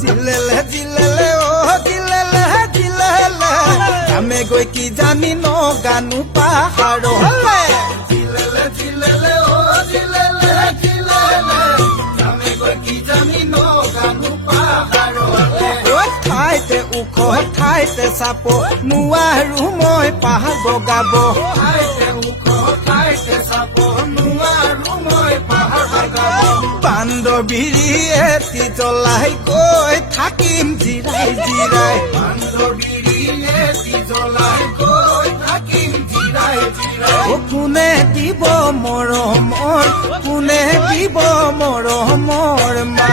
জিলেলে জিলেলে ও জিলেলে জিলেলে আমি গৈ কি জানি নগানো পাহাৰলে জিলেলে জিলেলে ও জিলেলে জিলেলে আমি গৈ কি জানি নগানো পাহাৰলে ঠাইতে ওখ ঠাইতে চাপ নোৱাৰো মই পাহাৰ বগাব ঠাইতে ওখ ঠাইতে চাপ নোৱাৰো মই পাহাৰ বগাব বান্দৰবিৰি এটি জ্বলাই গৈ থাকিম জিৰাই জিৰাই বান্দৰবিৰি এটি জ্বলাই গৈ থাকিম জিৰাই জিৰাই কোনে দিব মৰমৰ কোনে দিব মৰমৰ মা